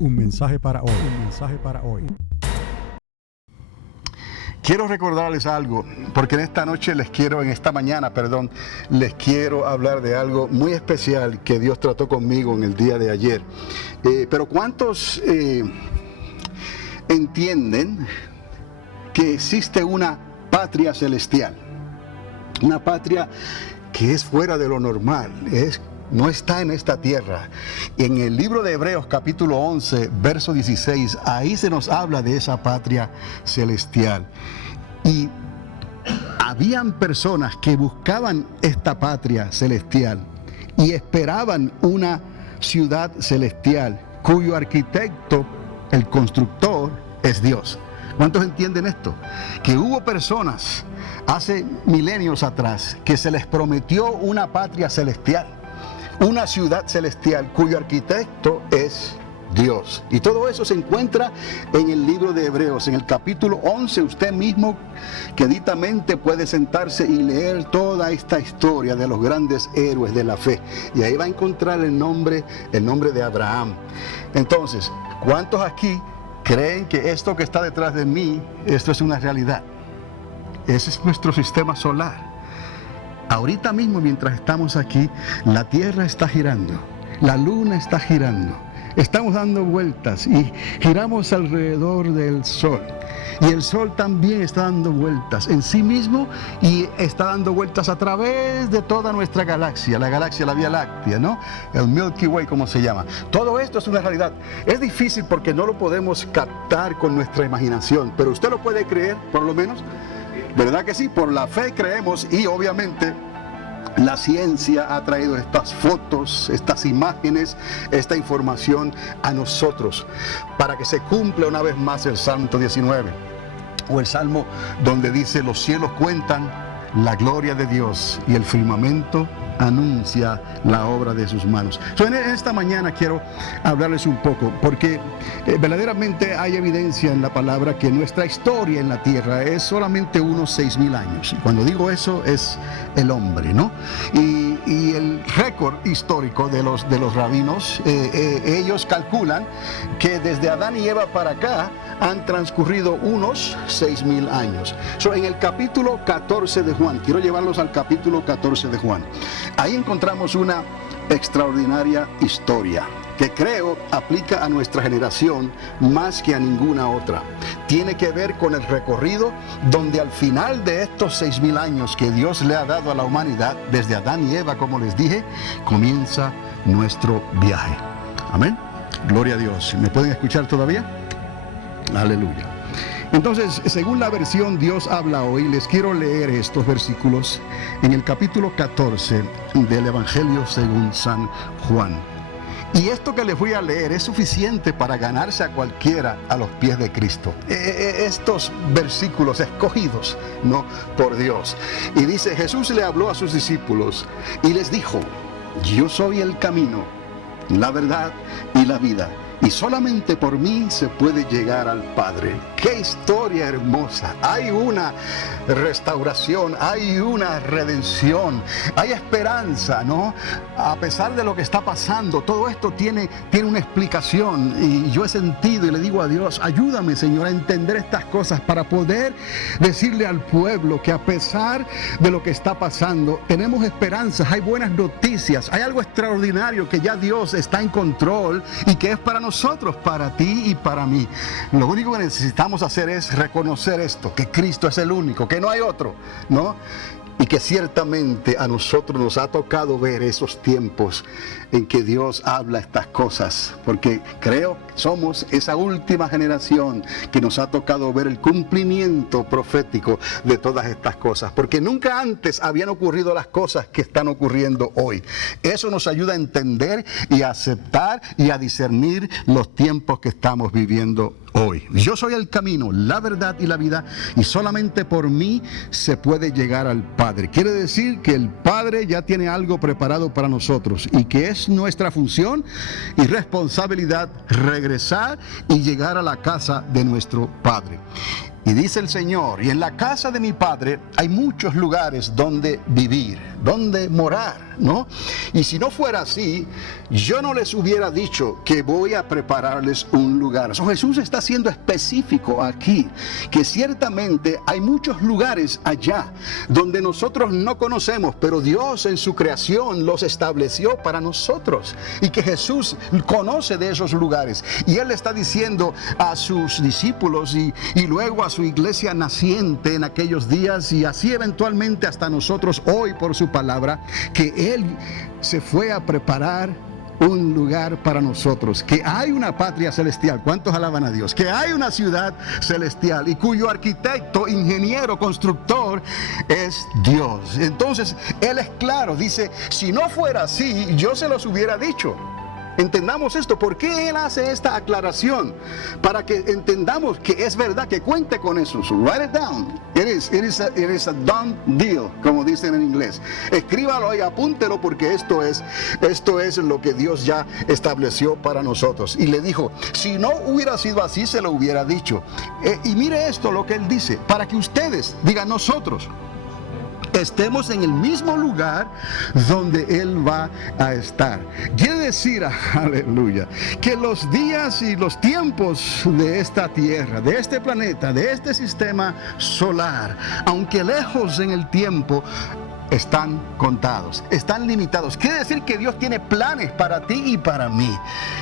Un mensaje para hoy. Un mensaje para hoy. Quiero recordarles algo, porque en esta mañana, les quiero hablar de algo muy especial que Dios trató conmigo en el día de ayer. Pero ¿cuántos entienden que existe una patria celestial? Una patria que es fuera de lo normal, no está en esta tierra. En el libro de Hebreos capítulo 11, verso 16, ahí se nos habla de esa patria celestial. Y habían personas que buscaban esta patria celestial y esperaban una ciudad celestial cuyo arquitecto, el constructor, es Dios. ¿Cuántos entienden esto? Que hubo personas hace milenios atrás que se les prometió una patria celestial, una ciudad celestial cuyo arquitecto es Dios. Y todo eso se encuentra en el libro de Hebreos, en el capítulo 11. Usted mismo queditamente puede sentarse y leer toda esta historia de los grandes héroes de la fe. Y ahí va a encontrar el nombre de Abraham. Entonces, ¿cuántos aquí creen que esto que está detrás de mí, esto es una realidad? Ese es nuestro sistema solar. Ahorita mismo, mientras estamos aquí, la Tierra está girando, la Luna está girando, estamos dando vueltas y giramos alrededor del Sol. Y el Sol también está dando vueltas en sí mismo y está dando vueltas a través de toda nuestra galaxia, la Vía Láctea, ¿no? El Milky Way, como se llama. Todo esto es una realidad. Es difícil porque no lo podemos captar con nuestra imaginación, pero usted lo puede creer, por lo menos. ¿Verdad que sí? Por la fe creemos y obviamente la ciencia ha traído estas fotos, estas imágenes, esta información a nosotros para que se cumpla una vez más el Salmo 19 o el Salmo donde dice: los cielos cuentan la gloria de Dios y el firmamento anuncia la obra de sus manos. En esta mañana quiero hablarles un poco, porque verdaderamente hay evidencia en la palabra que nuestra historia en la tierra es solamente unos 6,000 años. Y cuando digo eso es el hombre, ¿no? Y el récord histórico de los rabinos, ellos calculan que desde Adán y Eva para acá han transcurrido unos 6,000 años. En el capítulo 14 de Juan, quiero llevarlos al capítulo 14 de Juan. Ahí encontramos una extraordinaria historia que creo aplica a nuestra generación más que a ninguna otra. Tiene que ver con el recorrido donde al final de estos 6,000 años que Dios le ha dado a la humanidad, desde Adán y Eva, como les dije, comienza nuestro viaje. Amén. Gloria a Dios. ¿Me pueden escuchar todavía? Aleluya. Entonces, según la versión Dios habla hoy, les quiero leer estos versículos en el capítulo 14 del Evangelio según San Juan. Y esto que les voy a leer es suficiente para ganarse a cualquiera a los pies de Cristo. Estos versículos escogidos, ¿no?, por Dios. Y dice: Jesús le habló a sus discípulos y les dijo: yo soy el camino, la verdad y la vida. Y solamente por mí se puede llegar al Padre. ¡Qué historia hermosa! Hay una restauración, hay una redención, hay esperanza, ¿no? A pesar de lo que está pasando, todo esto tiene una explicación. Y yo he sentido y le digo a Dios: ayúdame, Señor, a entender estas cosas para poder decirle al pueblo que a pesar de lo que está pasando, tenemos esperanzas, hay buenas noticias, hay algo extraordinario que ya Dios está en control y que es para nosotros, para ti y para mí. Lo único que necesitamos hacer es reconocer esto, que Cristo es el único, que no hay otro, ¿no? Y que ciertamente a nosotros nos ha tocado ver esos tiempos en que Dios habla estas cosas, porque creo que somos esa última generación que nos ha tocado ver el cumplimiento profético de todas estas cosas, porque nunca antes habían ocurrido las cosas que están ocurriendo hoy. Eso nos ayuda a entender y a aceptar y a discernir los tiempos que estamos viviendo hoy. Yo soy el camino, la verdad y la vida, y solamente por mí se puede llegar al Padre. Quiere decir que el Padre ya tiene algo preparado para nosotros y que es nuestra función y responsabilidad regresar y llegar a la casa de nuestro Padre. Y dice el Señor, y en la casa de mi Padre hay muchos lugares donde vivir, donde morar, ¿no? Y si no fuera así, yo no les hubiera dicho que voy a prepararles un lugar. Jesús está siendo específico aquí, que ciertamente hay muchos lugares allá donde nosotros no conocemos, pero Dios en su creación los estableció para nosotros, y que Jesús conoce de esos lugares. Y Él está diciendo a sus discípulos y luego a su iglesia naciente en aquellos días, y así eventualmente hasta nosotros hoy por su palabra, que Él se fue a preparar un lugar para nosotros, que hay una patria celestial. ¿Cuántos alaban a Dios? Que hay una ciudad celestial y cuyo arquitecto, ingeniero, constructor es Dios. Entonces Él es claro, dice, si no fuera así, yo se los hubiera dicho. Entendamos esto. ¿Por qué Él hace esta aclaración? Para que entendamos que es verdad, que cuente con eso. So write it down. It is a done deal, como dicen en inglés. Escríbalo y apúntelo, porque esto es lo que Dios ya estableció para nosotros. Y le dijo, si no hubiera sido así, se lo hubiera dicho. Y mire esto, lo que Él dice, para que ustedes, digan nosotros, estemos en el mismo lugar donde Él va a estar. Quiere decir, aleluya, que los días y los tiempos de esta tierra, de este planeta, de este sistema solar, aunque lejos en el tiempo, están contados, están limitados. Quiere decir que Dios tiene planes para ti y para mí.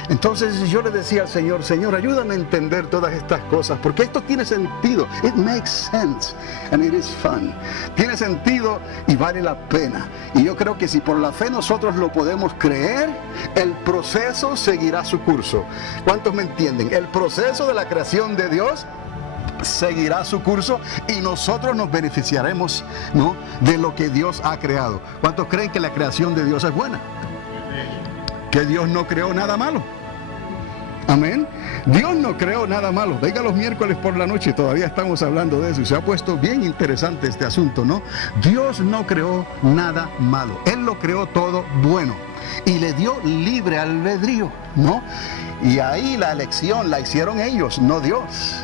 Entonces yo le decía al Señor, Señor, ayúdame a entender todas estas cosas, porque esto tiene sentido. It makes sense and it is fun. Tiene sentido y vale la pena. Y yo creo que si por la fe nosotros lo podemos creer, el proceso seguirá su curso. ¿Cuántos me entienden? El proceso de la creación de Dios seguirá su curso y nosotros nos beneficiaremos, ¿no?, de lo que Dios ha creado. ¿Cuántos creen que la creación de Dios es buena? Que Dios no creó nada malo. Amén. Dios no creó nada malo. Venga los miércoles por la noche, todavía estamos hablando de eso y se ha puesto bien interesante este asunto, ¿no? Dios no creó nada malo. Él lo creó todo bueno y le dio libre albedrío, ¿no? Y ahí la elección la hicieron ellos, no Dios.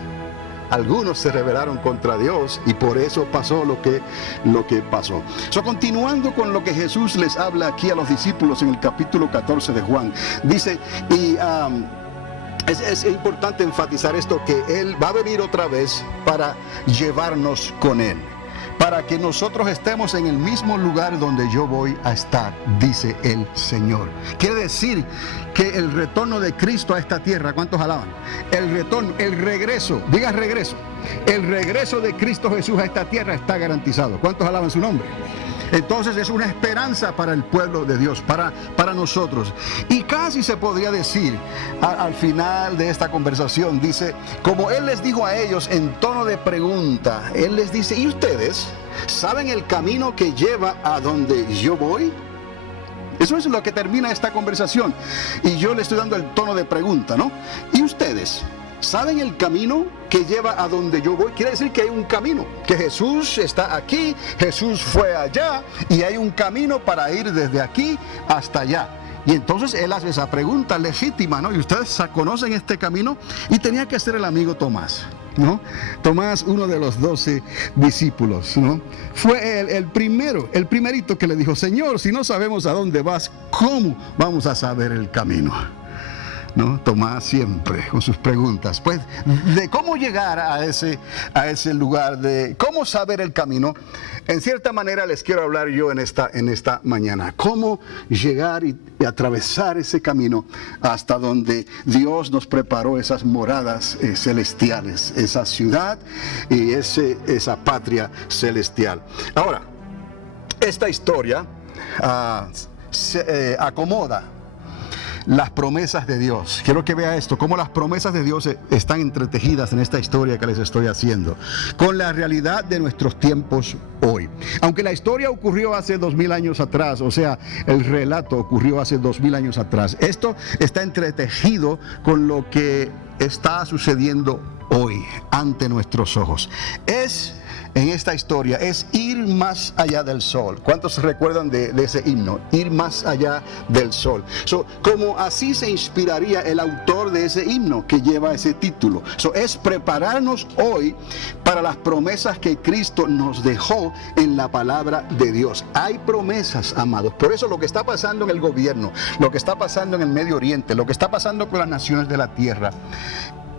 Algunos se rebelaron contra Dios y por eso pasó lo que pasó. Continuando con lo que Jesús les habla aquí a los discípulos en el capítulo 14 de Juan, dice, y es importante enfatizar esto, que Él va a venir otra vez para llevarnos con Él, para que nosotros estemos en el mismo lugar donde yo voy a estar, dice el Señor. Quiere decir que el retorno de Cristo a esta tierra, ¿cuántos alaban? El retorno, el regreso, diga regreso. El regreso de Cristo Jesús a esta tierra está garantizado. ¿Cuántos alaban su nombre? Entonces es una esperanza para el pueblo de Dios, para nosotros. Y casi se podría decir, al final de esta conversación, dice, como Él les dijo a ellos en tono de pregunta, Él les dice, ¿y ustedes saben el camino que lleva a donde yo voy? Eso es lo que termina esta conversación. Y yo le estoy dando el tono de pregunta, ¿no? ¿Y ustedes saben el camino que lleva a donde yo voy? Quiere decir que hay un camino, que Jesús está aquí, Jesús fue allá, y hay un camino para ir desde aquí hasta allá. Y entonces Él hace esa pregunta legítima, ¿no? Y ustedes conocen este camino. Y tenía que ser el amigo Tomás, ¿no? Tomás, uno de los 12 discípulos, ¿no? Fue el primerito que le dijo, Señor, si no sabemos a dónde vas, ¿cómo vamos a saber el camino? ¿No? Tomás siempre con sus preguntas, pues, de cómo llegar a ese lugar, de cómo saber el camino. En cierta manera les quiero hablar yo en esta mañana, cómo llegar y atravesar ese camino hasta donde Dios nos preparó esas moradas celestiales, esa ciudad y esa patria celestial. Ahora, esta historia se acomoda las promesas de Dios. Quiero que vea esto, cómo las promesas de Dios están entretejidas en esta historia que les estoy haciendo, con la realidad de nuestros tiempos hoy. Aunque la historia ocurrió hace 2000 años atrás, o sea, el relato ocurrió hace 2000 años atrás, esto está entretejido con lo que está sucediendo hoy ante nuestros ojos. En esta historia es ir más allá del sol. ¿Cuántos se recuerdan de ese himno? Ir más allá del sol. Como así se inspiraría el autor de ese himno que lleva ese título. Es prepararnos hoy para las promesas que Cristo nos dejó en la palabra de Dios. Hay promesas, amados. Por eso lo que está pasando en el gobierno, lo que está pasando en el Medio Oriente, lo que está pasando con las naciones de la tierra,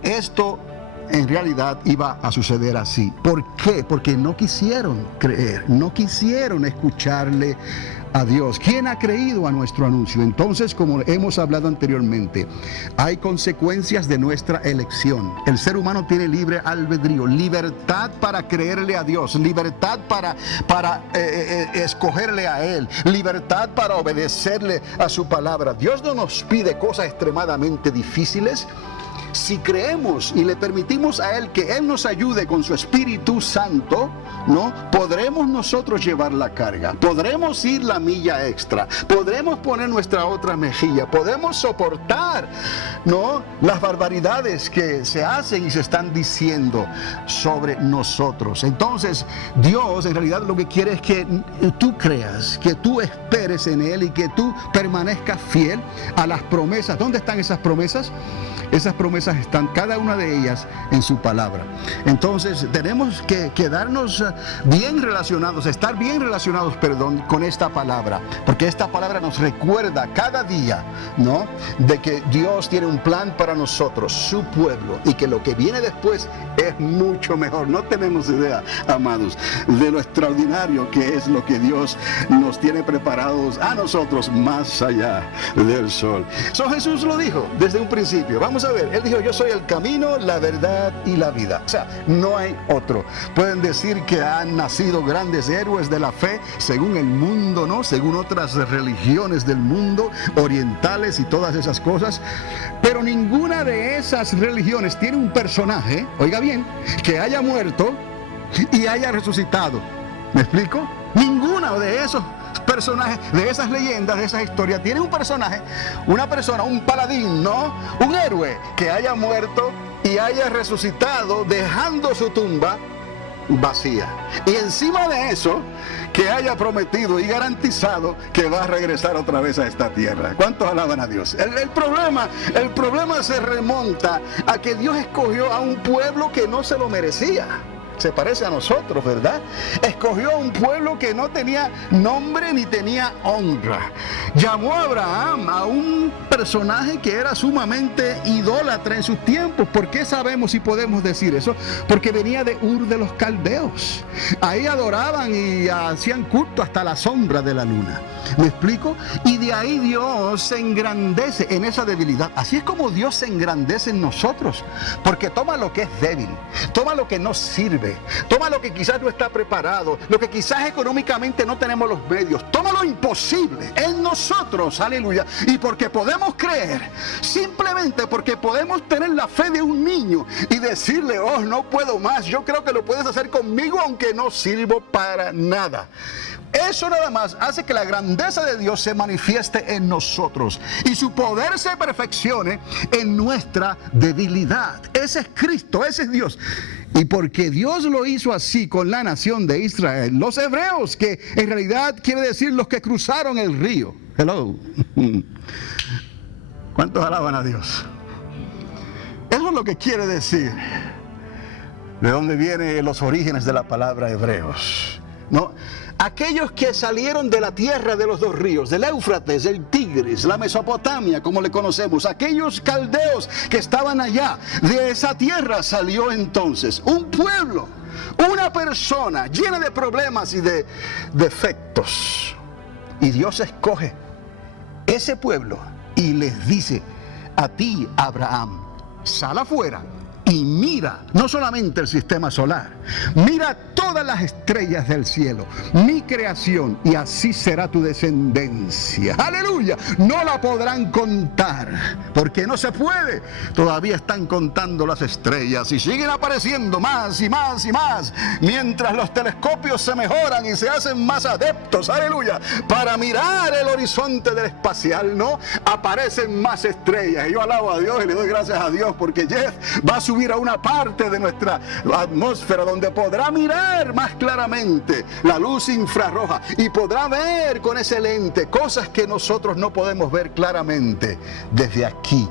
esto en realidad iba a suceder así. ¿Por qué? Porque no quisieron creer, no quisieron escucharle a Dios. ¿Quién ha creído a nuestro anuncio? Entonces, como hemos hablado anteriormente, hay consecuencias de nuestra elección. El ser humano tiene libre albedrío, libertad para creerle a Dios, libertad para escogerle a Él, libertad para obedecerle a su palabra. Dios no nos pide cosas extremadamente difíciles. Si creemos y le permitimos a Él que Él nos ayude con su Espíritu Santo, ¿no? Podremos nosotros llevar la carga, podremos ir la milla extra, podremos poner nuestra otra mejilla, podemos soportar, ¿no?, las barbaridades que se hacen y se están diciendo sobre nosotros. Entonces, Dios en realidad lo que quiere es que tú creas, que tú esperes en Él y que tú permanezcas fiel a las promesas. ¿Dónde están esas promesas? Esas promesas están, cada una de ellas, en su palabra. Entonces tenemos que quedarnos bien relacionados, estar bien relacionados, con esta palabra, porque esta palabra nos recuerda cada día, ¿no?, de que Dios tiene un plan para nosotros, su pueblo, y que lo que viene después es mucho mejor. No tenemos idea, amados, de lo extraordinario que es lo que Dios nos tiene preparados a nosotros más allá del sol. Jesús lo dijo desde un principio. Vamos a ver, Él dijo: yo soy el camino, la verdad y la vida. O sea, no hay otro. Pueden decir que han nacido grandes héroes de la fe según el mundo, ¿no?, según otras religiones del mundo, orientales y todas esas cosas, pero ninguna de esas religiones tiene un personaje, oiga bien, que haya muerto y haya resucitado. ¿Me explico? Ninguna de esos personajes, de esas leyendas, de esas historias, tiene un personaje, una persona, un paladín, ¿no?, un héroe que haya muerto y haya resucitado dejando su tumba vacía. Y encima de eso, que haya prometido y garantizado que va a regresar otra vez a esta tierra. ¿Cuántos alaban a Dios? El problema se remonta a que Dios escogió a un pueblo que no se lo merecía. Se parece a nosotros, ¿verdad? Escogió a un pueblo que no tenía nombre ni tenía honra. Llamó a Abraham, a un personaje que era sumamente idólatra en sus tiempos. ¿Por qué sabemos y podemos decir eso? Porque venía de Ur de los Caldeos. Ahí adoraban y hacían culto hasta la sombra de la luna. ¿Me explico? Y de ahí Dios se engrandece en esa debilidad. Así es como Dios se engrandece en nosotros. Porque toma lo que es débil, toma lo que no sirve, toma lo que quizás no está preparado, lo que quizás económicamente no tenemos los medios, toma lo imposible en nosotros, aleluya. Y porque podemos creer, simplemente porque podemos tener la fe de un niño y decirle: oh, no puedo más, yo creo que lo puedes hacer conmigo aunque no sirvo para nada. Eso nada más hace que la grandeza de Dios se manifieste en nosotros y su poder se perfeccione en nuestra debilidad. Ese es Cristo, ese es Dios. Y porque Dios lo hizo así con la nación de Israel, los hebreos, que en realidad quiere decir los que cruzaron el río. Hello. ¿Cuántos alaban a Dios? Eso es lo que quiere decir. ¿De dónde vienen los orígenes de la palabra hebreos? ¿No? Aquellos que salieron de la tierra de los dos ríos, del Éufrates, del Tigris, la Mesopotamia, como le conocemos, aquellos caldeos que estaban allá, de esa tierra salió entonces un pueblo, una persona llena de problemas y de defectos. Y Dios escoge ese pueblo y les dice: a ti, Abraham, sal afuera y mira no solamente el sistema solar, mira todas las estrellas del cielo, mi creación, y así será tu descendencia. Aleluya. No la podrán contar porque no se puede. Todavía están contando las estrellas y siguen apareciendo más y más y más, mientras los telescopios se mejoran y se hacen más adeptos, aleluya, para mirar el horizonte del espacial, ¿no? Aparecen más estrellas. Y yo alabo a Dios y le doy gracias a Dios porque Jeff va a subir subir a una parte de nuestra atmósfera donde podrá mirar más claramente la luz infrarroja y podrá ver con ese lente cosas que nosotros no podemos ver claramente desde aquí,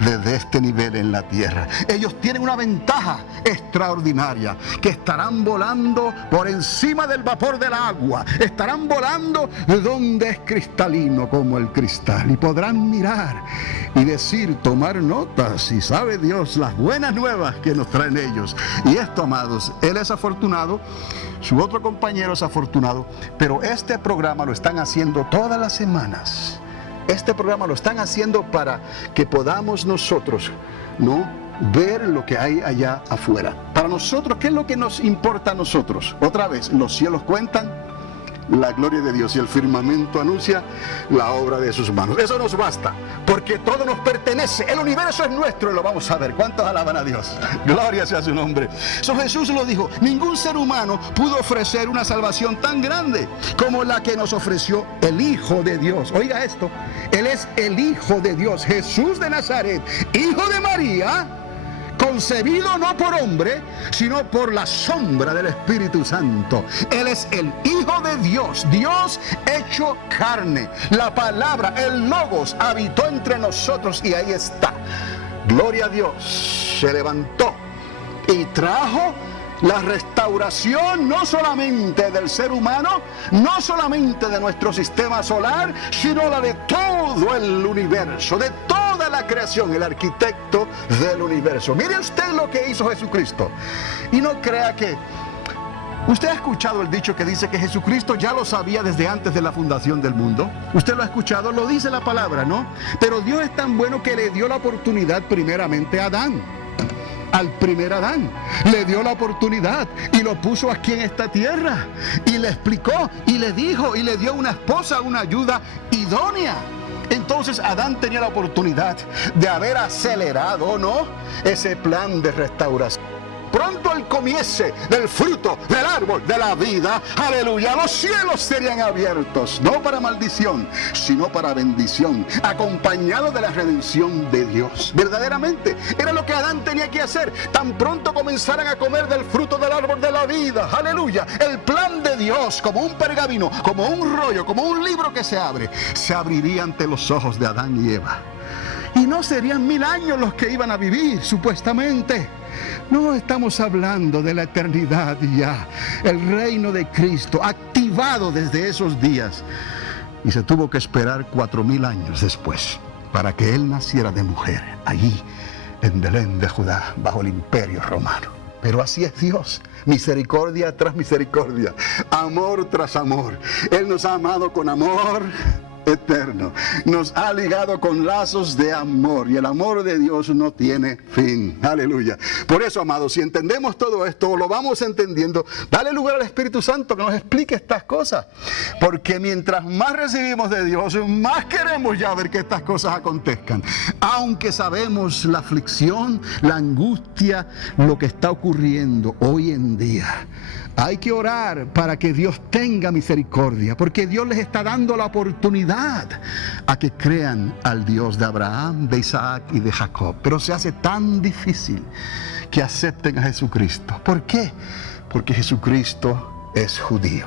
desde este nivel en la tierra. Ellos tienen una ventaja extraordinaria, que estarán volando por encima del vapor del agua, estarán volando donde es cristalino como el cristal, y podrán mirar y decir, tomar notas, y sabe Dios las buenas nuevas que nos traen ellos. Y esto, amados, él es afortunado, su otro compañero es afortunado, pero este programa lo están haciendo todas las semanas. Este programa lo están haciendo para que podamos nosotros, ¿no?, ver lo que hay allá afuera. Para nosotros, ¿qué es lo que nos importa a nosotros? Otra vez, los cielos cuentan la gloria de Dios y el firmamento anuncia la obra de sus manos. Eso nos basta, porque todo nos pertenece. El universo es nuestro y lo vamos a ver. ¿Cuántos alaban a Dios? Gloria sea su nombre. So, Jesús lo dijo, ningún ser humano pudo ofrecer una salvación tan grande como la que nos ofreció el Hijo de Dios. Oiga esto, Él es el Hijo de Dios, Jesús de Nazaret, hijo de María, concebido no por hombre, sino por la sombra del Espíritu Santo. Él es el Hijo de Dios, Dios hecho carne. La palabra, el Logos, habitó entre nosotros y ahí está. Gloria a Dios. Se levantó y trajo la restauración no solamente del ser humano, no solamente de nuestro sistema solar, sino la de todo el universo, de toda la creación, el arquitecto del universo. Mire usted lo que hizo Jesucristo. Y no crea que... ¿Usted ha escuchado el dicho que dice que Jesucristo ya lo sabía desde antes de la fundación del mundo? ¿Usted lo ha escuchado? Lo dice la palabra, ¿no? Pero Dios es tan bueno que le dio la oportunidad primeramente a Adán. Al primer Adán le dio la oportunidad y lo puso aquí en esta tierra y le explicó y le dijo y le dio una esposa, una ayuda idónea. Entonces Adán tenía la oportunidad de haber acelerado, ¿no?, ese plan de restauración. Pronto él comiese del fruto del árbol de la vida, aleluya, los cielos serían abiertos, no para maldición, sino para bendición, acompañado de la redención de Dios. Verdaderamente, era lo que Adán tenía que hacer. Tan pronto comenzaran a comer del fruto del árbol de la vida, aleluya, el plan de Dios, como un pergamino, como un rollo, como un libro que se abre, se abriría ante los ojos de Adán y Eva. Y no serían 1000 años los que iban a vivir, supuestamente. No, estamos hablando de la eternidad ya. El reino de Cristo, activado desde esos días. Y se tuvo que esperar 4000 años después para que Él naciera de mujer, allí, en Belén de Judá, bajo el imperio romano. Pero así es Dios, misericordia tras misericordia, amor tras amor. Él nos ha amado con amor eterno, nos ha ligado con lazos de amor, y el amor de Dios no tiene fin. Aleluya. Por eso, amados, si entendemos todo esto, lo vamos entendiendo, dale lugar al Espíritu Santo que nos explique estas cosas, porque mientras más recibimos de Dios, más queremos ya ver que estas cosas acontezcan, aunque sabemos la aflicción, la angustia, lo que está ocurriendo hoy en día. Hay que orar para que Dios tenga misericordia, porque Dios les está dando la oportunidad a que crean al Dios de Abraham, de Isaac y de Jacob. Pero se hace tan difícil que acepten a Jesucristo. ¿Por qué? Porque Jesucristo es judío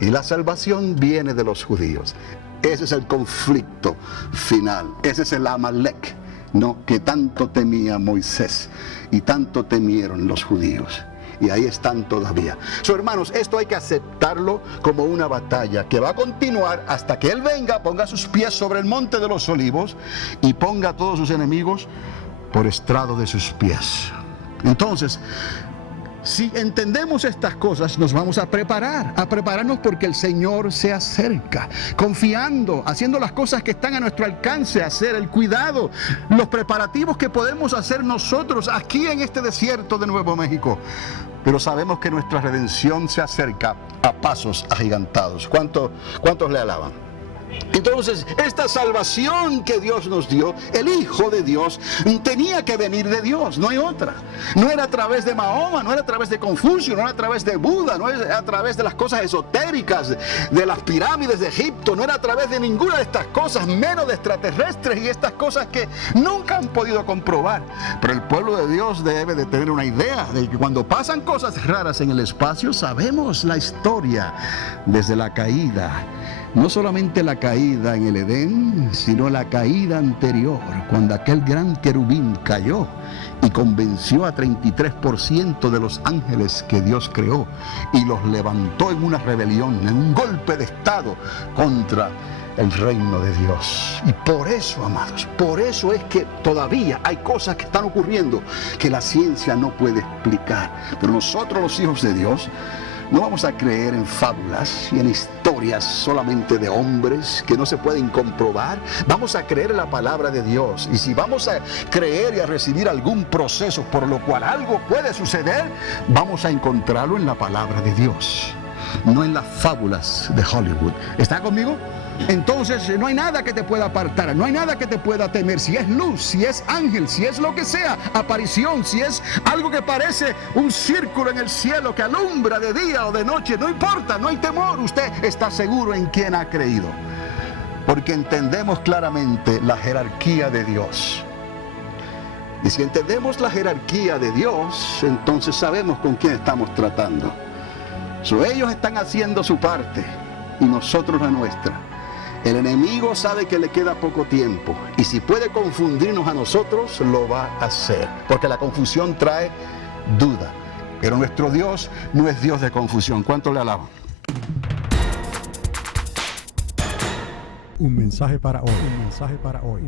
y la salvación viene de los judíos. Ese es el conflicto final. Ese es el Amalek, ¿no?, que tanto temía Moisés y tanto temieron los judíos. Y ahí están todavía. Hermanos, esto hay que aceptarlo como una batalla que va a continuar hasta que Él venga, ponga sus pies sobre el monte de los olivos y ponga a todos sus enemigos por estrado de sus pies. Entonces, si entendemos estas cosas, nos vamos a prepararnos porque el Señor se acerca, confiando, haciendo las cosas que están a nuestro alcance, hacer el cuidado, los preparativos que podemos hacer nosotros aquí en este desierto de Nuevo México. Pero sabemos que nuestra redención se acerca a pasos agigantados. ¿Cuántos le alaban? Entonces, esta salvación que Dios nos dio, el Hijo de Dios, tenía que venir de Dios, no hay otra. No era a través de Mahoma, no era a través de Confucio, no era a través de Buda, no era a través de las cosas esotéricas, de las pirámides de Egipto, no era a través de ninguna de estas cosas, menos de extraterrestres y estas cosas que nunca han podido comprobar. Pero el pueblo de Dios debe de tener una idea de que cuando pasan cosas raras en el espacio, sabemos la historia desde la caída. No solamente la caída en el Edén, sino la caída anterior, cuando aquel gran querubín cayó y convenció a 33% de los ángeles que Dios creó y los levantó en una rebelión, en un golpe de estado contra el reino de Dios. Y por eso, amados, por eso es que todavía hay cosas que están ocurriendo que la ciencia no puede explicar. Pero nosotros, los hijos de Dios, no vamos a creer en fábulas y en historias solamente de hombres que no se pueden comprobar. Vamos a creer en la palabra de Dios. Y si vamos a creer y a recibir algún proceso por lo cual algo puede suceder, vamos a encontrarlo en la palabra de Dios, no en las fábulas de Hollywood. ¿Está conmigo? Entonces no hay nada que te pueda apartar, no hay nada que te pueda temer. Si es luz, si es ángel, si es lo que sea, aparición, si es algo que parece un círculo en el cielo que alumbra de día o de noche, no importa, no hay temor. Usted está seguro en quién ha creído, porque entendemos claramente la jerarquía de Dios. Y si entendemos la jerarquía de Dios, entonces sabemos con quién estamos tratando. Ellos están haciendo su parte y nosotros la nuestra. El enemigo sabe que le queda poco tiempo y si puede confundirnos a nosotros, lo va a hacer, porque la confusión trae duda. Pero nuestro Dios no es Dios de confusión. ¿Cuánto le alaban? Un mensaje para hoy. Un mensaje para hoy.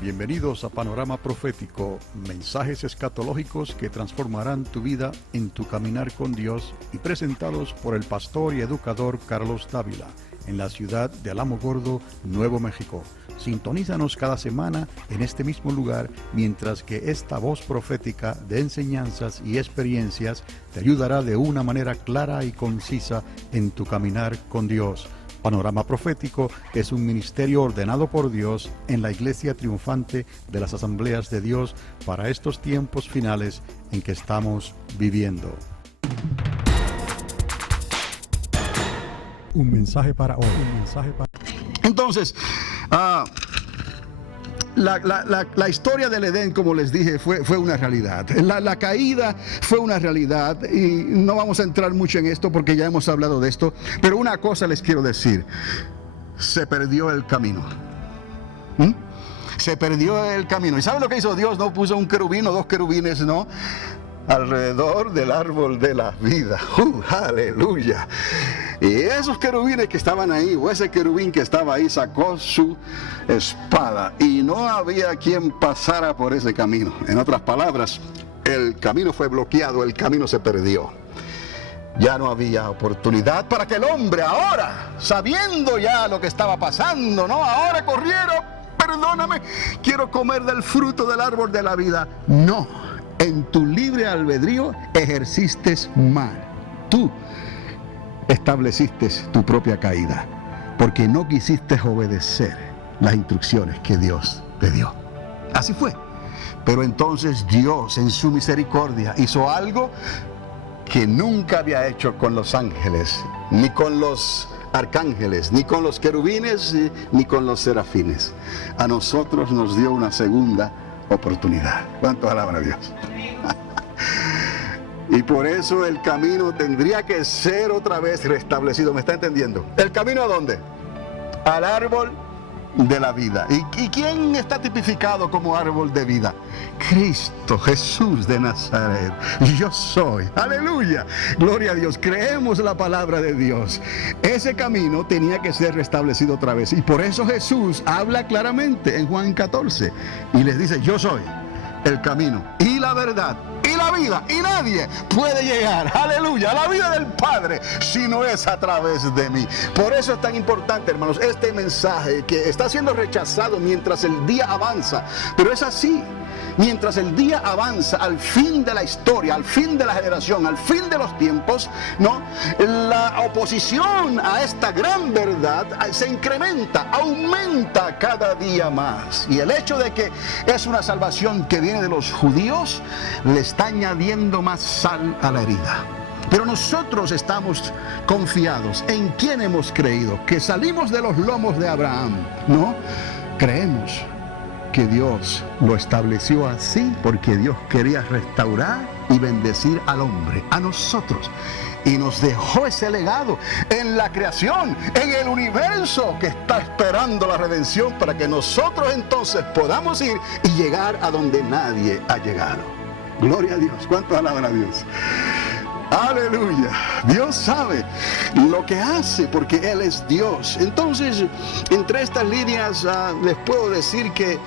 Bienvenidos a Panorama Profético, mensajes escatológicos que transformarán tu vida en tu caminar con Dios y presentados por el pastor y educador Carlos Dávila en la ciudad de Alamogordo, Nuevo México. Sintonízanos cada semana en este mismo lugar mientras que esta voz profética de enseñanzas y experiencias te ayudará de una manera clara y concisa en tu caminar con Dios. Panorama Profético es un ministerio ordenado por Dios en la Iglesia Triunfante de las Asambleas de Dios para estos tiempos finales en que estamos viviendo. Un mensaje para hoy. Un mensaje para... Entonces, la historia del Edén, como les dije, fue una realidad. La caída fue una realidad y no vamos a entrar mucho en esto porque ya hemos hablado de esto. Pero una cosa les quiero decir: se perdió el camino. Se perdió el camino. ¿Y saben lo que hizo Dios? No puso un querubín o dos querubines, no, alrededor del árbol de la vida. Aleluya. Y esos querubines que estaban ahí, o ese querubín que estaba ahí, sacó su espada y no había quien pasara por ese camino. En otras palabras, el camino fue bloqueado, el camino se perdió. Ya no había oportunidad para que el hombre ahora, sabiendo ya lo que estaba pasando, ¿no? Ahora corrieron, perdóname, quiero comer del fruto del árbol de la vida. No, en tu libre albedrío ejerciste mal. Tú estableciste tu propia caída porque no quisiste obedecer las instrucciones que Dios te dio. Así fue. Pero entonces Dios, en su misericordia, hizo algo que nunca había hecho con los ángeles, ni con los arcángeles, ni con los querubines, ni con los serafines. A nosotros nos dio una segunda oportunidad. ¿Cuánto alaban a Dios? Y por eso el camino tendría que ser otra vez restablecido. ¿Me está entendiendo? ¿El camino a dónde? Al árbol de la vida. ¿Y quién está tipificado como árbol de vida? Cristo Jesús de Nazaret. Yo soy. Aleluya. Gloria a Dios. Creemos la palabra de Dios. Ese camino tenía que ser restablecido otra vez. Y por eso Jesús habla claramente en Juan 14. Y les dice: yo soy el camino y la verdad y la vida. Y nadie puede llegar, aleluya, a la vida del Padre si no es a través de mí. Por eso es tan importante, hermanos, este mensaje que está siendo rechazado mientras el día avanza. Pero es así. Mientras el día avanza al fin de la historia, al fin de la generación, al fin de los tiempos, ¿no? La oposición a esta gran verdad se incrementa, aumenta cada día más. Y el hecho de que es una salvación que viene de los judíos, le está añadiendo más sal a la herida. Pero nosotros estamos confiados en quién hemos creído, que salimos de los lomos de Abraham, ¿no? Creemos que Dios lo estableció así porque Dios quería restaurar y bendecir al hombre, a nosotros. Y nos dejó ese legado en la creación, en el universo que está esperando la redención para que nosotros entonces podamos ir y llegar a donde nadie ha llegado. Gloria a Dios. ¿Cuántos alaban a Dios? Aleluya. Dios sabe lo que hace porque Él es Dios. Entonces, entre estas líneas les puedo decir que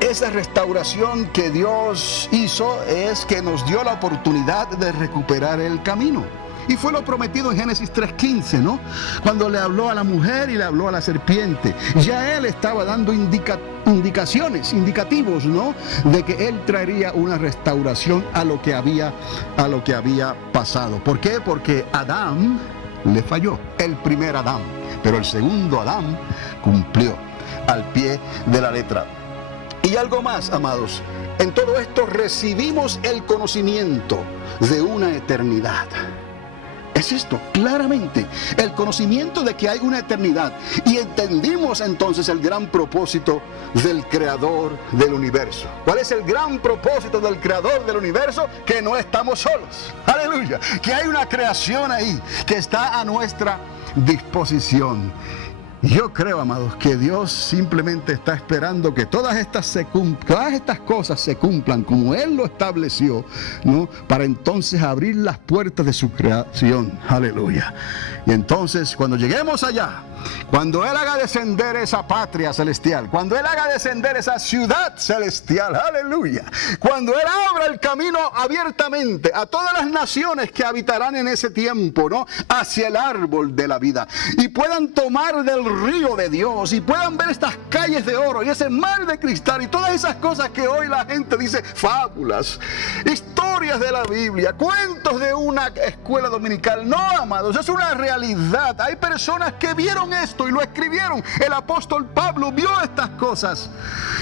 esa restauración que Dios hizo es que nos dio la oportunidad de recuperar el camino. Y fue lo prometido en Génesis 3:15, ¿no? Cuando le habló a la mujer y le habló a la serpiente. Ya Él estaba dando indicativos, ¿no? De que Él traería una restauración a lo que había pasado. ¿Por qué? Porque Adán le falló, el primer Adán. Pero el segundo Adán cumplió al pie de la letra. Y algo más, amados. En todo esto recibimos el conocimiento de una eternidad. Es esto, claramente, el conocimiento de que hay una eternidad. Y entendimos entonces el gran propósito del Creador del universo. ¿Cuál es el gran propósito del Creador del universo? Que no estamos solos. Aleluya. Que hay una creación ahí que está a nuestra disposición. Yo creo, amados, que Dios simplemente está esperando que todas estas cosas se cumplan como Él lo estableció, ¿no? Para entonces abrir las puertas de su creación. Aleluya. Y entonces, cuando lleguemos allá, cuando Él haga descender esa patria celestial, cuando Él haga descender esa ciudad celestial, aleluya, cuando Él abra el camino abiertamente a todas las naciones que habitarán en ese tiempo, ¿no? Hacia el árbol de la vida, y puedan tomar del río de Dios, y puedan ver estas calles de oro, y ese mar de cristal, y todas esas cosas que hoy la gente dice, fábulas, historias de la Biblia, cuentos de una escuela dominical. No, amados, es una realidad. Hay personas que vieron esto y lo escribieron. El apóstol Pablo vio estas cosas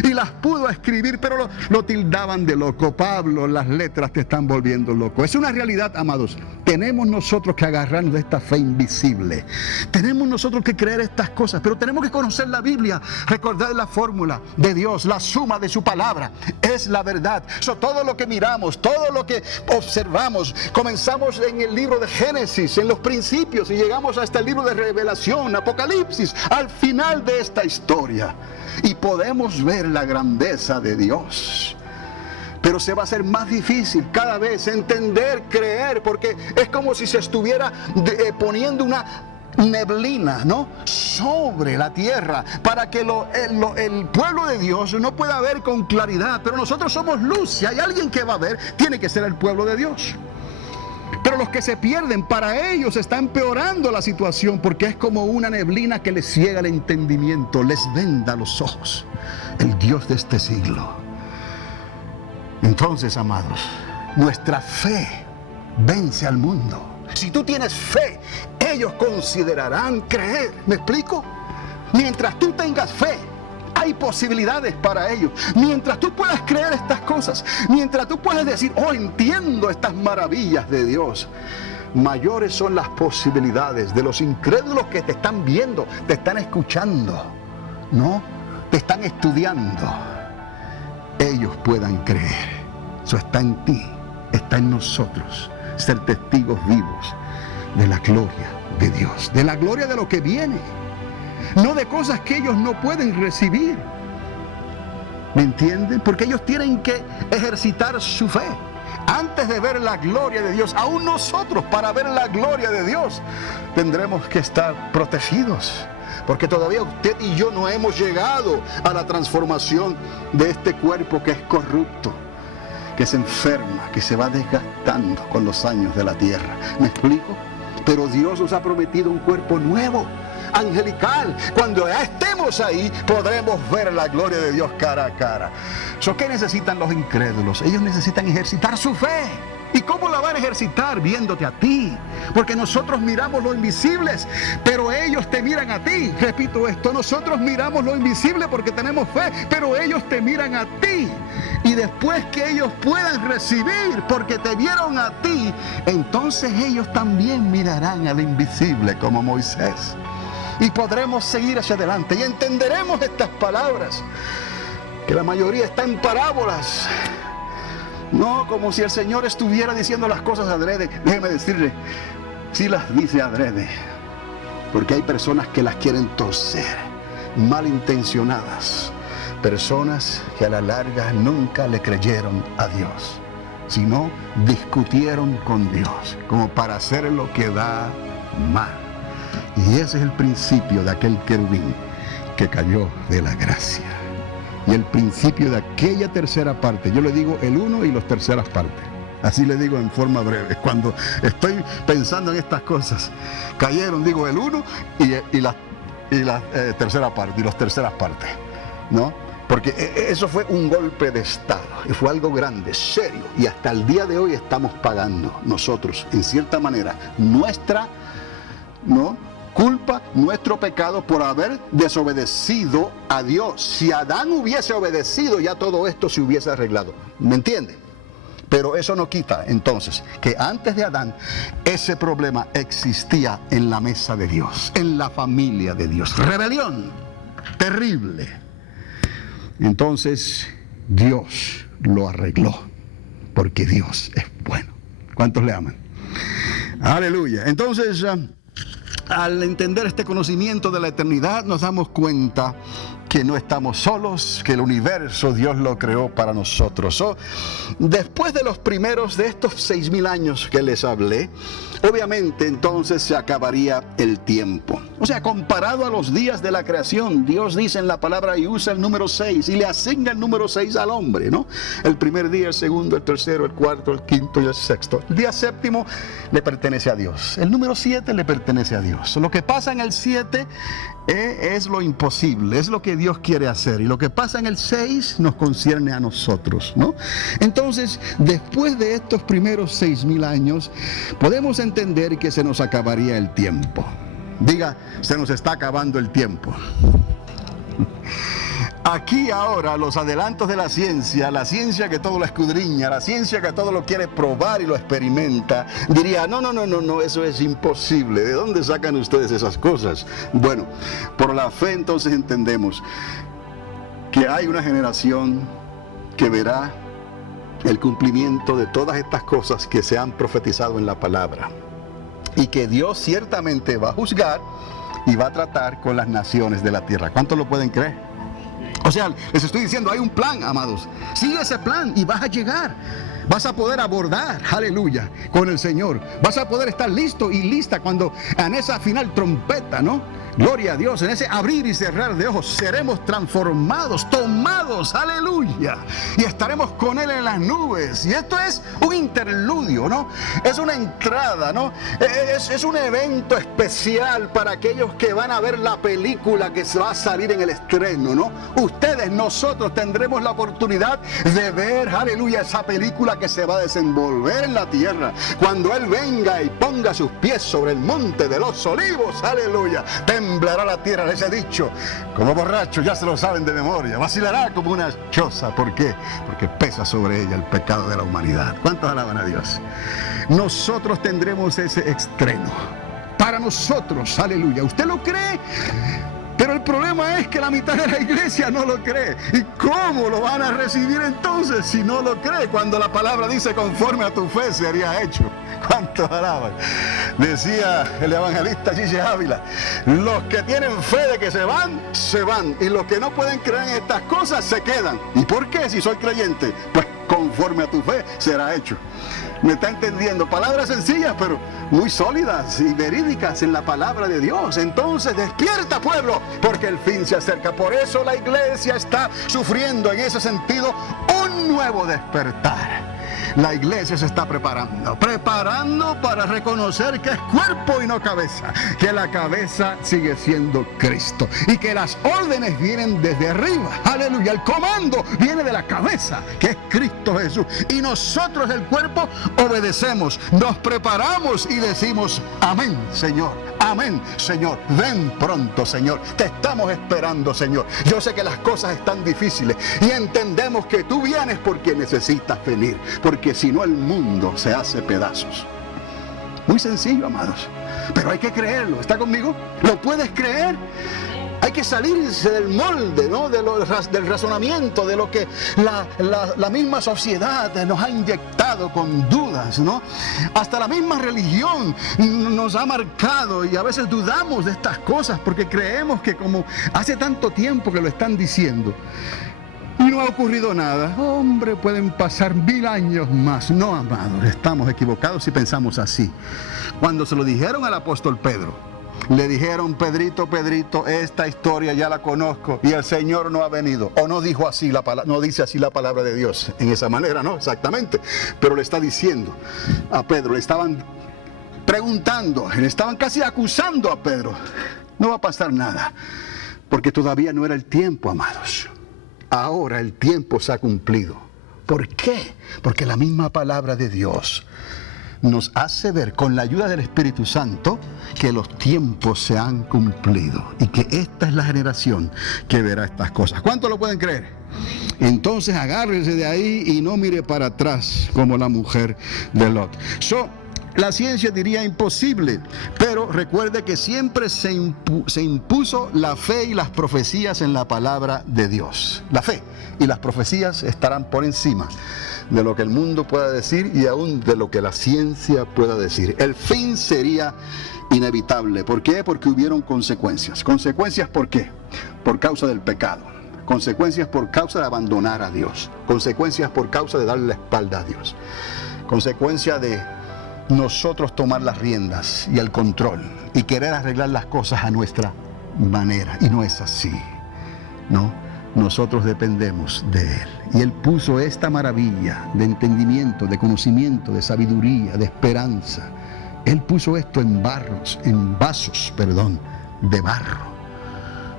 y las pudo escribir, pero lo tildaban de loco. Pablo, las letras te están volviendo loco. Es una realidad, amados. Tenemos nosotros que agarrarnos de esta fe invisible. Tenemos nosotros que creer estas cosas, pero tenemos que conocer la Biblia, recordar la fórmula de Dios, la suma de su palabra. Es la verdad. Todo lo que miramos, todo lo que observamos, comenzamos en el libro de Génesis, en los principios, y llegamos hasta el libro de Revelación, Apocalipsis, al final de esta historia, y podemos ver la grandeza de Dios. Pero se va a hacer más difícil cada vez entender, creer, porque es como si se estuviera poniendo una neblina, ¿no?, sobre la tierra, para que el pueblo de Dios no pueda ver con claridad. Pero nosotros somos luz. Si hay alguien que va a ver, tiene que ser el pueblo de Dios. Pero los que se pierden, para ellos está empeorando la situación, porque es como una neblina que les ciega el entendimiento, les venda los ojos el Dios de este siglo. Entonces, amados, nuestra fe vence al mundo. Si tú tienes fe, ellos considerarán creer. ¿Me explico? Mientras tú tengas fe, hay posibilidades para ellos. Mientras tú puedas creer estas cosas, mientras tú puedas decir, oh, entiendo estas maravillas de Dios, mayores son las posibilidades de los incrédulos que te están viendo, te están escuchando, ¿no? Te están estudiando. Ellos puedan creer. Eso está en ti, está en nosotros, ser testigos vivos de la gloria de Dios, de la gloria de lo que viene, no de cosas que ellos no pueden recibir. ¿Me entienden? Porque ellos tienen que ejercitar su fe antes de ver la gloria de Dios. Aún nosotros, para ver la gloria de Dios, tendremos que estar protegidos, porque todavía usted y yo no hemos llegado a la transformación de este cuerpo que es corrupto, que se enferma, que se va desgastando con los años de la tierra. ¿Me explico? Pero Dios nos ha prometido un cuerpo nuevo, angelical. Cuando ya estemos ahí, podremos ver la gloria de Dios cara a cara. ¿Qué necesitan los incrédulos? Ellos necesitan ejercitar su fe. ¿Y cómo la van a ejercitar? Viéndote a ti. Porque nosotros miramos lo invisible, pero ellos te miran a ti. Repito esto, nosotros miramos lo invisible porque tenemos fe, pero ellos te miran a ti. Y después que ellos puedan recibir porque te vieron a ti, entonces ellos también mirarán al invisible como Moisés. Y podremos seguir hacia adelante y entenderemos estas palabras, que la mayoría está en parábolas. No como si el Señor estuviera diciendo las cosas adrede. Déjeme decirle, sí las dice adrede, porque hay personas que las quieren torcer, malintencionadas, personas que a la larga nunca le creyeron a Dios, sino discutieron con Dios, como para hacer lo que da mal. Y ese es el principio de aquel querubín que cayó de la gracia. Y el principio de aquella tercera parte, yo le digo el uno y las terceras partes. Así le digo en forma breve. Cuando estoy pensando en estas cosas, cayeron, digo, el uno y la tercera parte, y las terceras partes, ¿no? Porque eso fue un golpe de Estado, y fue algo grande, serio, y hasta el día de hoy estamos pagando nosotros, en cierta manera, nuestra, ¿no?, culpa, nuestro pecado por haber desobedecido a Dios. Si Adán hubiese obedecido, ya todo esto se hubiese arreglado. ¿Me entiende? Pero eso no quita, entonces, que antes de Adán, ese problema existía en la mesa de Dios, en la familia de Dios. Rebelión terrible. Entonces, Dios lo arregló, porque Dios es bueno. ¿Cuántos le aman? Aleluya. Entonces, al entender este conocimiento de la eternidad, nos damos cuenta que no estamos solos, que el universo Dios lo creó para nosotros. Después de los primeros de estos 6,000 años que les hablé, obviamente entonces se acabaría el tiempo. O sea, comparado a los días de la creación, Dios dice en la palabra y usa el número 6 y le asigna el número 6 al hombre, ¿no? El primer día, el segundo, el tercero, el cuarto, el quinto y el sexto. El día séptimo le pertenece a Dios. El número 7 le pertenece a Dios. Lo que pasa en el 7 es lo imposible, es lo que Dios quiere hacer. Y lo que pasa en el 6 nos concierne a nosotros, ¿no? Entonces, después de estos primeros 6,000 años, podemos entender que se nos acabaría el tiempo. Diga, se nos está acabando el tiempo. Aquí ahora los adelantos de la ciencia que todo lo escudriña, la ciencia que todo lo quiere probar y lo experimenta, diría, no, eso es imposible. ¿De dónde sacan ustedes esas cosas? Bueno, por la fe entonces entendemos que hay una generación que verá el cumplimiento de todas estas cosas que se han profetizado en la palabra. Y que Dios ciertamente va a juzgar y va a tratar con las naciones de la tierra. ¿Cuántos lo pueden creer? O sea, les estoy diciendo, hay un plan, amados. Sigue ese plan y vas a llegar. Vas a poder abordar, aleluya, con el Señor. Vas a poder estar listo y lista cuando en esa final trompeta, ¿no? Gloria a Dios, en ese abrir y cerrar de ojos seremos transformados, tomados, aleluya. Y estaremos con Él en las nubes. Y esto es un interludio, ¿no? Es una entrada, ¿no? Es un evento especial para aquellos que van a ver la película que se va a salir en el estreno, ¿no? Ustedes, nosotros tendremos la oportunidad de ver, aleluya, esa película que se va a desenvolver en la tierra. Cuando Él venga y ponga sus pies sobre el monte de los olivos, aleluya, temblará la tierra, les he dicho, como borrachos, ya se lo saben de memoria, vacilará como una choza. ¿Por qué? Porque pesa sobre ella el pecado de la humanidad. ¿Cuántos alaban a Dios? Nosotros tendremos ese estreno para nosotros, aleluya. ¿Usted lo cree? Pero el problema es que la mitad de la iglesia no lo cree. ¿Y cómo lo van a recibir entonces si no lo cree? Cuando la palabra dice conforme a tu fe sería hecho. ¿Cuántos alaban? Decía el evangelista Gigi Ávila, los que tienen fe de que se van, se van. Y los que no pueden creer en estas cosas, se quedan. ¿Y por qué si soy creyente? Pues conforme a tu fe será hecho. ¿Me está entendiendo? Palabras sencillas, pero muy sólidas y verídicas en la palabra de Dios. Entonces, despierta, pueblo, porque el fin se acerca. Por eso la iglesia está sufriendo en ese sentido un nuevo despertar. La iglesia se está preparando para reconocer que es cuerpo y no cabeza, que la cabeza sigue siendo Cristo y que las órdenes vienen desde arriba. Aleluya, el comando viene de la cabeza, que es Cristo Jesús, y nosotros el cuerpo obedecemos, nos preparamos y decimos amén, Señor, amén, Señor, ven pronto, Señor, te estamos esperando, Señor. Yo sé que las cosas están difíciles y entendemos que tú vienes porque necesitas venir, porque si no el mundo se hace pedazos. Muy sencillo, amados, pero hay que creerlo. ¿Está conmigo? ¿Lo puedes creer? Hay que salirse del molde, ¿no? Del razonamiento, de lo que la misma sociedad nos ha inyectado con dudas, ¿no? Hasta la misma religión nos ha marcado y a veces dudamos de estas cosas porque creemos que como hace tanto tiempo que lo están diciendo y no ha ocurrido nada, hombre, pueden pasar 1000 años más. No, amados, estamos equivocados si pensamos así. Cuando se lo dijeron al apóstol Pedro, le dijeron: Pedrito, esta historia ya la conozco y el Señor no ha venido. O no dijo así no dice así la palabra de Dios en esa manera, no, exactamente. Pero le está diciendo a Pedro, le estaban preguntando, le estaban casi acusando a Pedro. No va a pasar nada, porque todavía no era el tiempo, amados. Ahora el tiempo se ha cumplido. ¿Por qué? Porque la misma palabra de Dios nos hace ver con la ayuda del Espíritu Santo que los tiempos se han cumplido y que esta es la generación que verá estas cosas. ¿Cuántos lo pueden creer? Entonces agárrese de ahí y no mire para atrás como la mujer de Lot. La ciencia diría imposible, pero recuerde que siempre se impuso la fe y las profecías en la palabra de Dios. La fe y las profecías estarán por encima de lo que el mundo pueda decir y aún de lo que la ciencia pueda decir. El fin sería inevitable. ¿Por qué? Porque hubieron consecuencias. ¿Consecuencias por qué? Por causa del pecado. Consecuencias por causa de abandonar a Dios. Consecuencias por causa de darle la espalda a Dios. Consecuencia de nosotros tomar las riendas y el control y querer arreglar las cosas a nuestra manera. Y no es así, ¿no? Nosotros dependemos de Él. Y Él puso esta maravilla de entendimiento, de conocimiento, de sabiduría, de esperanza. Él puso esto en vasos de barro,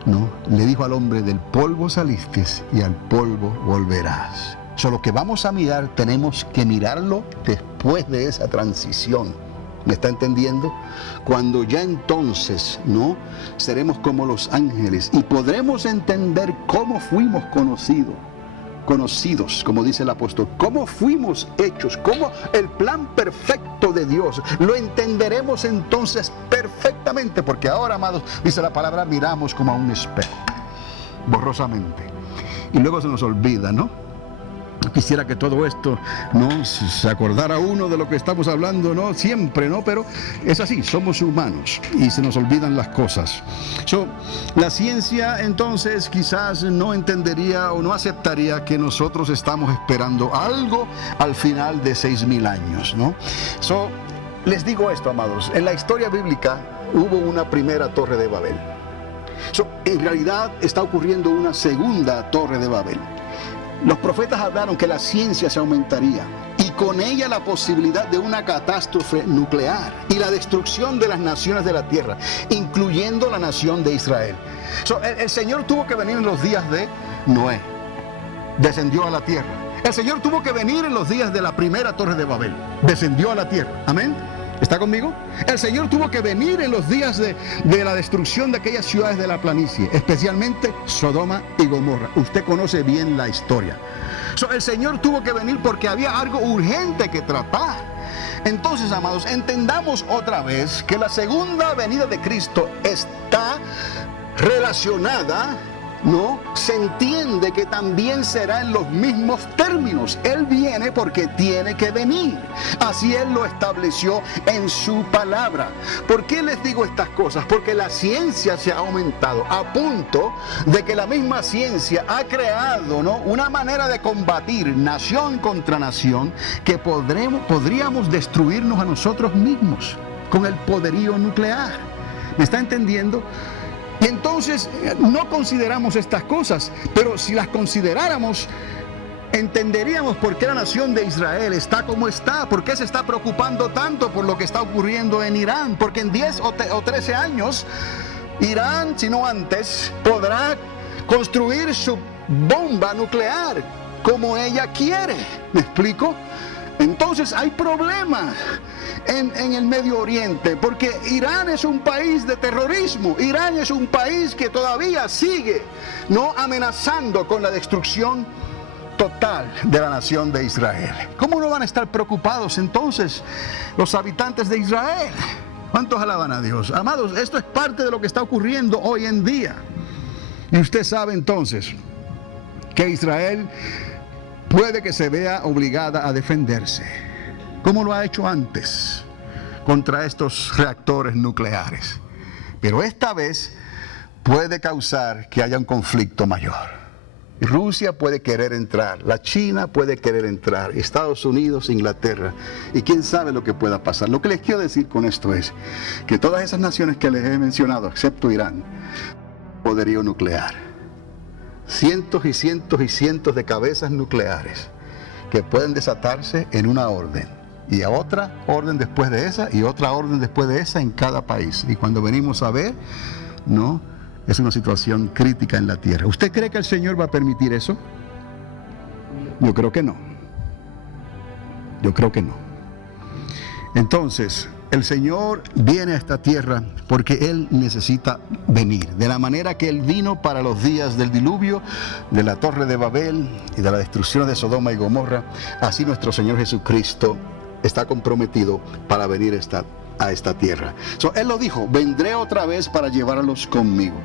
¿no? Le dijo al hombre: del polvo saliste y al polvo volverás. Lo que vamos a mirar, tenemos que mirarlo después de esa transición. ¿Me está entendiendo? Cuando ya entonces, ¿no?, seremos como los ángeles y podremos entender cómo fuimos conocidos, como dice el apóstol, cómo fuimos hechos, cómo el plan perfecto de Dios, lo entenderemos entonces perfectamente, porque ahora, amados, dice la palabra, miramos como a un espejo, borrosamente, y luego se nos olvida, ¿no? Quisiera que todo esto, ¿no?, se acordara uno de lo que estamos hablando, ¿no?, siempre, ¿no? Pero es así, somos humanos y se nos olvidan las cosas. La ciencia entonces quizás no entendería o no aceptaría que nosotros estamos esperando algo al final de 6000 años, ¿no? Les digo esto, amados, en la historia bíblica hubo una primera torre de Babel. En realidad está ocurriendo una segunda torre de Babel. Los profetas hablaron que la ciencia se aumentaría y con ella la posibilidad de una catástrofe nuclear y la destrucción de las naciones de la tierra, incluyendo la nación de Israel. El Señor tuvo que venir en los días de Noé, descendió a la tierra. El Señor tuvo que venir en los días de la primera torre de Babel, descendió a la tierra. Amén. ¿Está conmigo? El Señor tuvo que venir en los días de la destrucción de aquellas ciudades de la planicie, especialmente Sodoma y Gomorra. Usted conoce bien la historia. El Señor tuvo que venir porque había algo urgente que tratar. Entonces, amados, entendamos otra vez que la segunda venida de Cristo está relacionada no se entiende que también será en los mismos términos. Él viene porque tiene que venir. Así Él lo estableció en su palabra. ¿Por qué les digo estas cosas? Porque la ciencia se ha aumentado a punto de que la misma ciencia ha creado, ¿no?, una manera de combatir nación contra nación que podríamos destruirnos a nosotros mismos con el poderío nuclear. ¿Me está entendiendo? Y entonces no consideramos estas cosas, pero si las consideráramos, entenderíamos por qué la nación de Israel está como está, por qué se está preocupando tanto por lo que está ocurriendo en Irán, porque en 10 o 13 años, Irán, si no antes, podrá construir su bomba nuclear como ella quiere. ¿Me explico? Entonces hay problemas en el Medio Oriente, porque Irán es un país de terrorismo. Irán es un país que todavía sigue, ¿no?, amenazando con la destrucción total de la nación de Israel. ¿Cómo no van a estar preocupados entonces los habitantes de Israel? ¿Cuántos alaban a Dios? Amados, esto es parte de lo que está ocurriendo hoy en día. Y usted sabe entonces que Israel puede que se vea obligada a defenderse, como lo ha hecho antes, contra estos reactores nucleares. Pero esta vez puede causar que haya un conflicto mayor. Rusia puede querer entrar, la China puede querer entrar, Estados Unidos, Inglaterra, y quién sabe lo que pueda pasar. Lo que les quiero decir con esto es que todas esas naciones que les he mencionado, excepto Irán, poderío nuclear. Cientos y cientos y cientos de cabezas nucleares que pueden desatarse en una orden, y a otra orden después de esa, y otra orden después de esa en cada país. Y cuando venimos a ver, no, es una situación crítica en la tierra. ¿Usted cree que el Señor va a permitir eso? Yo creo que no. Yo creo que no. Entonces, el Señor viene a esta tierra porque Él necesita venir. De la manera que Él vino para los días del diluvio, de la Torre de Babel y de la destrucción de Sodoma y Gomorra, así nuestro Señor Jesucristo está comprometido para venir a esta tierra. Él lo dijo: vendré otra vez para llevarlos conmigo.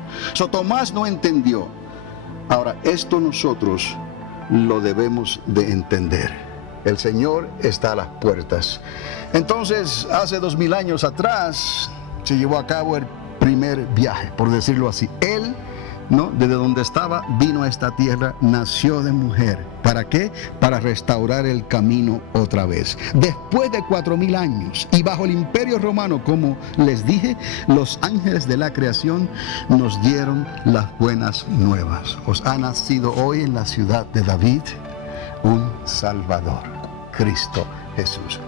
Tomás no entendió. Ahora, esto nosotros lo debemos de entender. El Señor está a las puertas. Entonces, hace 2000 años atrás, se llevó a cabo el primer viaje, por decirlo así. Él, ¿no?, desde donde estaba, vino a esta tierra, nació de mujer. ¿Para qué? Para restaurar el camino otra vez. Después de 4000 años y bajo el imperio romano, como les dije, los ángeles de la creación nos dieron las buenas nuevas. Os ha nacido hoy en la ciudad de David un Salvador, Cristo Jesús.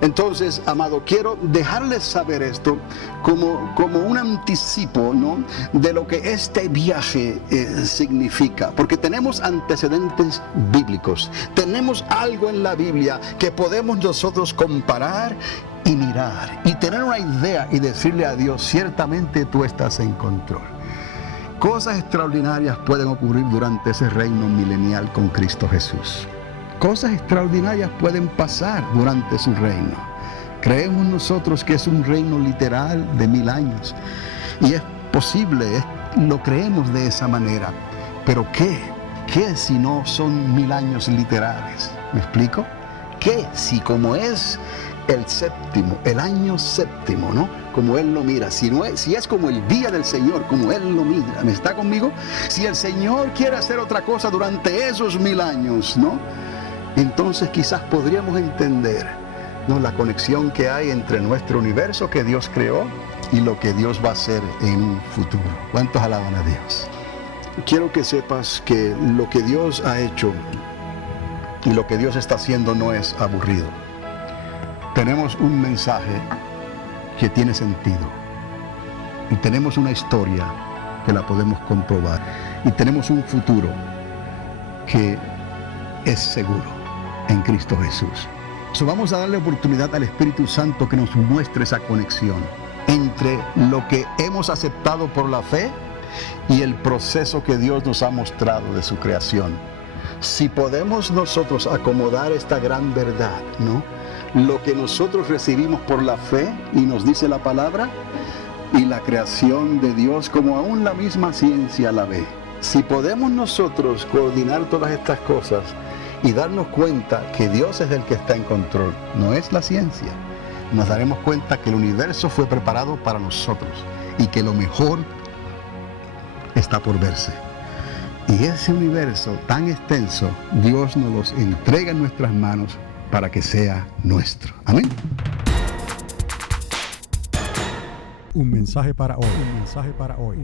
Entonces, amado, quiero dejarles saber esto como un anticipo, ¿no?, de lo que este viaje significa, porque tenemos antecedentes bíblicos, tenemos algo en la Biblia que podemos nosotros comparar y mirar y tener una idea y decirle a Dios: ciertamente tú estás en control. Cosas extraordinarias pueden ocurrir durante ese reino milenial con Cristo Jesús. Cosas extraordinarias pueden pasar durante su reino. Creemos nosotros que es un reino literal de 1000 años. Y es posible, lo creemos de esa manera. Pero ¿qué si no son 1000 años literales? ¿Me explico? ¿Qué si, como es el séptimo, el año séptimo, ¿no?, como Él lo mira, si es como el día del Señor, como Él lo mira? ¿Me está conmigo? Si el Señor quiere hacer otra cosa durante esos 1000 años, ¿no?, entonces quizás podríamos entender, ¿no?, la conexión que hay entre nuestro universo que Dios creó y lo que Dios va a hacer en un futuro. ¿Cuántos alaban a Dios? Quiero que sepas que lo que Dios ha hecho y lo que Dios está haciendo no es aburrido. Tenemos un mensaje que tiene sentido y tenemos una historia que la podemos comprobar y tenemos un futuro que es seguro en Cristo Jesús. Vamos a darle oportunidad al Espíritu Santo que nos muestre esa conexión entre lo que hemos aceptado por la fe y el proceso que Dios nos ha mostrado de su creación. Si podemos nosotros acomodar esta gran verdad, ¿no?, lo que nosotros recibimos por la fe, y nos dice la palabra, y la creación de Dios, como aún la misma ciencia la ve, si podemos nosotros coordinar todas estas cosas y darnos cuenta que Dios es el que está en control, no es la ciencia, nos daremos cuenta que el universo fue preparado para nosotros y que lo mejor está por verse. Y ese universo tan extenso, Dios nos los entrega en nuestras manos para que sea nuestro. Amén. Un mensaje para hoy. Un mensaje para hoy.